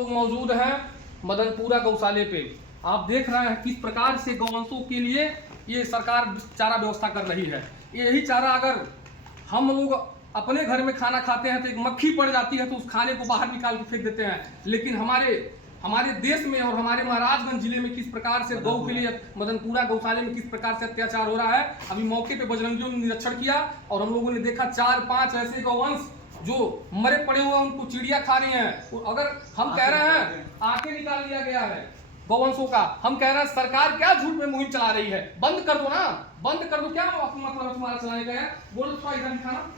लोग मौजूद हैं मदनपुरा गौशाले पे। आप देख रहे हैं किस प्रकार से गौवंशों के लिए ये सरकार चारा व्यवस्था कर रही है। यही चारा अगर हम लोग अपने घर में खाना खाते हैं तो एक मक्खी पड़ जाती है तो उस खाने को बाहर निकाल के फेंक देते हैं, लेकिन हमारे देश में और हमारे महाराजगंज जिले में किस प्रकार से गौ के लिए मदनपुरा गौशाले में किस प्रकार से अत्याचार हो रहा है। अभी मौके पे बजरंगियों ने निरीक्षण किया और हम लोगों ने देखा 4-5 ऐसे गौवंश जो मरे पड़े हुए उनको चिड़िया खा रही हैं। अगर हम कह रहे हैं आंखें निकाल लिया गया है गौवंशों का, हम कह रहे हैं सरकार क्या झूठ में मुहिम चला रही है, बंद कर दो ना, बंद कर दो। क्या मतलब तुम्हारा चलाने का है, बोलो थोड़ा इधर दिखाना।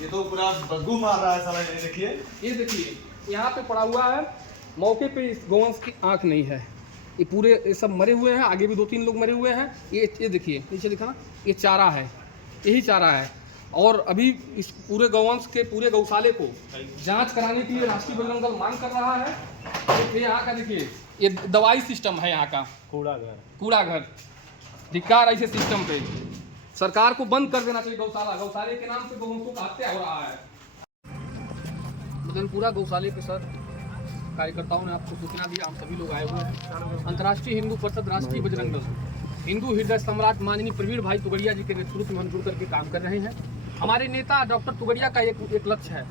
ये तो पूरा बदबू मार रहा है साला। ये देखिए यहाँ पे पड़ा हुआ है, मौके पे इस गौवंश की आंख नहीं है, ये पूरे ये सब मरे हुए हैं, आगे भी 2-3 लोग मरे हुए हैं। ये देखिए नीचे दिखाना, ये चारा है, यही चारा है। और अभी इस पूरे गौवंश के पूरे गौशाले को जांच कराने के लिए राष्ट्रीय बजरंग दल मांग कर रहा है। ये यहाँ का देखिए, ये दवाई सिस्टम है यहाँ का, कूड़ा घर। धिक्कार ऐसे सिस्टम पे, सरकार को बंद कर देना चाहिए गौशाला। गौशाले के नाम से गौवंशों का हत्या हो रहा है। मदनपुरा गौशाले के सर कार्यकर्ताओं ने आपको सूचना दी, आप सभी लोग आए हुए हैं। अंतर्राष्ट्रीय हिंदू परिषद, राष्ट्रीय बजरंग दल, हिंदू हृदय सम्राट माननीय प्रवीण भाई तुगड़िया जी के नेतृत्व में हम जुड़ करके काम कर रहे हैं। हमारे नेता डॉक्टर तुगड़िया का एक लक्ष्य है,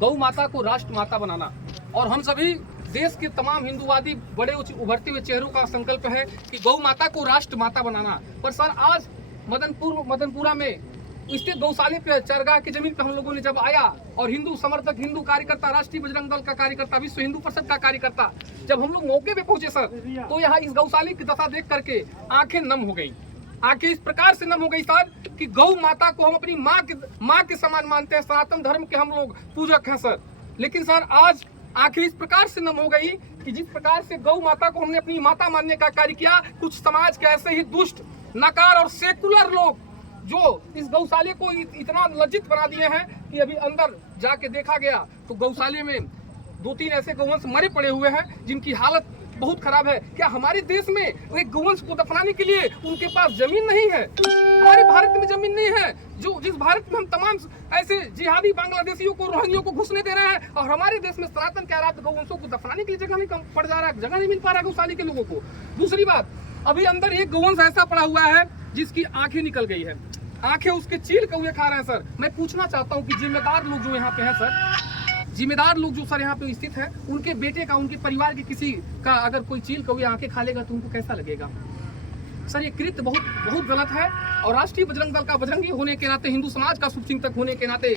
गौ माता को राष्ट्र माता बनाना। और हम सभी देश के तमाम हिंदूवादी बड़े उभरते हुए चेहरों का संकल्प है कि गौ माता को राष्ट्र माता बनाना। पर सर आज मदनपुरा में स्थित गौशाले पे चरगाह की जमीन पे हम लोगों ने जब आया और हिंदू समर्थक, हिंदू कार्यकर्ता, राष्ट्रीय बजरंग दल का कार्यकर्ता, विश्व हिंदू परिषद का कार्यकर्ता, जब हम लोग मौके पे पहुंचे सर, तो यहाँ इस गौशाले की दशा देख करके आंखें नम हो गई। आंखें इस प्रकार से नम हो गई सर कि गौ माता को हम अपनी माँ के समान मानते हैं, सनातन धर्म के हम लोग पूजक हैं सर। लेकिन सर आज आंखें इस प्रकार से नम हो गई कि जिस प्रकार से गौ माता को हमने अपनी माता मानने का कार्य किया, कुछ समाज के ऐसे ही दुष्ट, नकार और सेकुलर लोग जो इस गौशाले को इतना लज्जित बना दिए हैं कि अभी अंदर जाके देखा गया तो गौशाले में 2-3 ऐसे गौवंश मरे पड़े हुए हैं जिनकी हालत बहुत खराब है। क्या हमारे देश में एक गौवंश को दफनाने के लिए उनके पास जमीन नहीं है? हमारे भारत में जमीन नहीं है, जो जिस भारत में हम तमाम ऐसे जिहादी बांग्लादेशियों को, रोहिंग्यों को घुसने दे रहे हैं, और हमारे देश में सनातन के आराध्य गौवंशों को दफनाने के लिए जगह नहीं पड़ जा रहा है, जगह नहीं मिल पा रहा है गौशाले के लोगों को। दूसरी बात, अभी अंदर एक गौवंश ऐसा पड़ा हुआ है जिसकी आंखें निकल गई है, आंखें उसके चील कौवे खा रहे हैं सर। मैं पूछना चाहता हूं कि जिम्मेदार लोग जो यहाँ पे हैं सर, जिम्मेदार लोग जो सर यहाँ पे स्थित हैं, उनके बेटे का, उनके परिवार के किसी का अगर कोई चील कौवे आंखें खा लेगा तो उनको कैसा लगेगा सर? ये कृत्य बहुत गलत है। और राष्ट्रीय बजरंग दल का बजरंगी होने के नाते, हिंदू समाज का शुभचिंतक होने के नाते,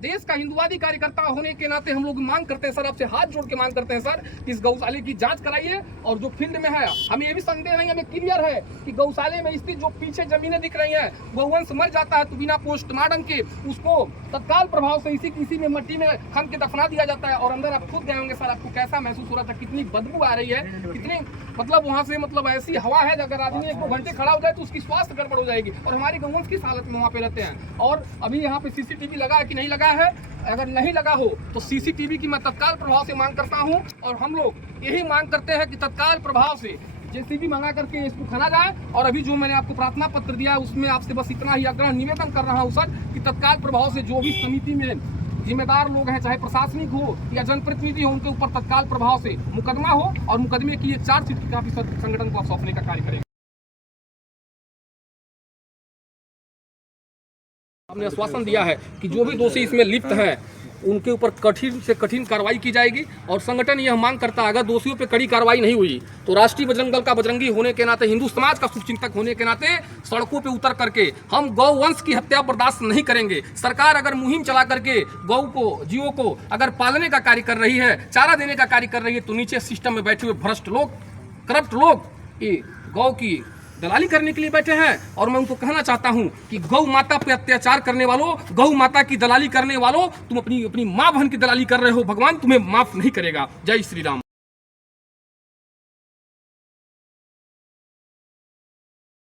देश का हिंदुवादी कार्यकर्ता होने के नाते हम लोग मांग करते हैं सर, आपसे हाथ जोड़ के मांग करते हैं सर, इस गौशाले की जांच कराइए। और जो फील्ड में है, हमें ये भी संदेह नहीं, हमें क्लियर है कि गौशाले में स्थित जो पीछे जमीनें दिख रही हैं, गौवंश मर जाता है तो बिना पोस्टमार्टम के उसको तत्काल प्रभाव से इसी में मट्टी में खन के दफना दिया जाता है। और अंदर आप खुद गए होंगे सर, आपको कैसा महसूस हो रहा था, कितनी बदबू आ रही है, कितनी मतलब वहाँ से मतलब ऐसी हवा है, अगर आदमी 1-2 घंटे खड़ा हो जाए तो उसकी स्वास्थ्य गड़बड़ हो जाएगी। और हमारे गौवंश किस हालत में वहाँ पे रहते हैं। और अभी यहाँ पे CCTV लगा है कि नहीं लगा है, अगर नहीं लगा हो तो CCTV की मैं तत्काल प्रभाव से मांग करता हूं। और हम लोग यही मांग करते हैं कि तत्काल प्रभाव से JCB मंगा करके इसको खना जाए। और अभी जो मैंने आपको प्रार्थना पत्र दिया है उसमें आपसे बस इतना ही आग्रह निवेदन कर रहा हूं सर कि तत्काल प्रभाव से जो भी समिति में जिम्मेदार लोग हैं, चाहे प्रशासनिक हो या जनप्रतिनिधि हो, उनके ऊपर तत्काल प्रभाव से मुकदमा हो और मुकदमे की 4 सीट की काफी संगठन को सौंपने का कार्य करेंगे। हमने आश्वासन दिया है कि जो भी दोषी इसमें लिप्त हैं उनके ऊपर कठिन से कठिन कार्रवाई की जाएगी। और संगठन यह मांग करता है, अगर दोषियों पे कड़ी कार्रवाई नहीं हुई तो राष्ट्रीय बजरंग दल का बजरंगी होने के नाते, हिंदू समाज का शुभचिंतक होने के नाते सड़कों पे उतर करके हम गौवंश की हत्या बर्दाश्त नहीं करेंगे। सरकार अगर मुहिम चला करके गौ को, जीवों को अगर पालने का कार्य कर रही है, चारा देने का कार्य कर रही है, तो नीचे सिस्टम में बैठे हुए भ्रष्ट लोग, करप्ट लोग ये गौ की दलाली करने के लिए बैठे हैं। और मैं उनको कहना चाहता हूं कि गौ माता पे अत्याचार करने वालों, गौ माता की दलाली करने वालों, तुम अपनी माँ बहन की दलाली कर रहे हो, भगवान तुम्हें माफ नहीं करेगा। जय श्री राम।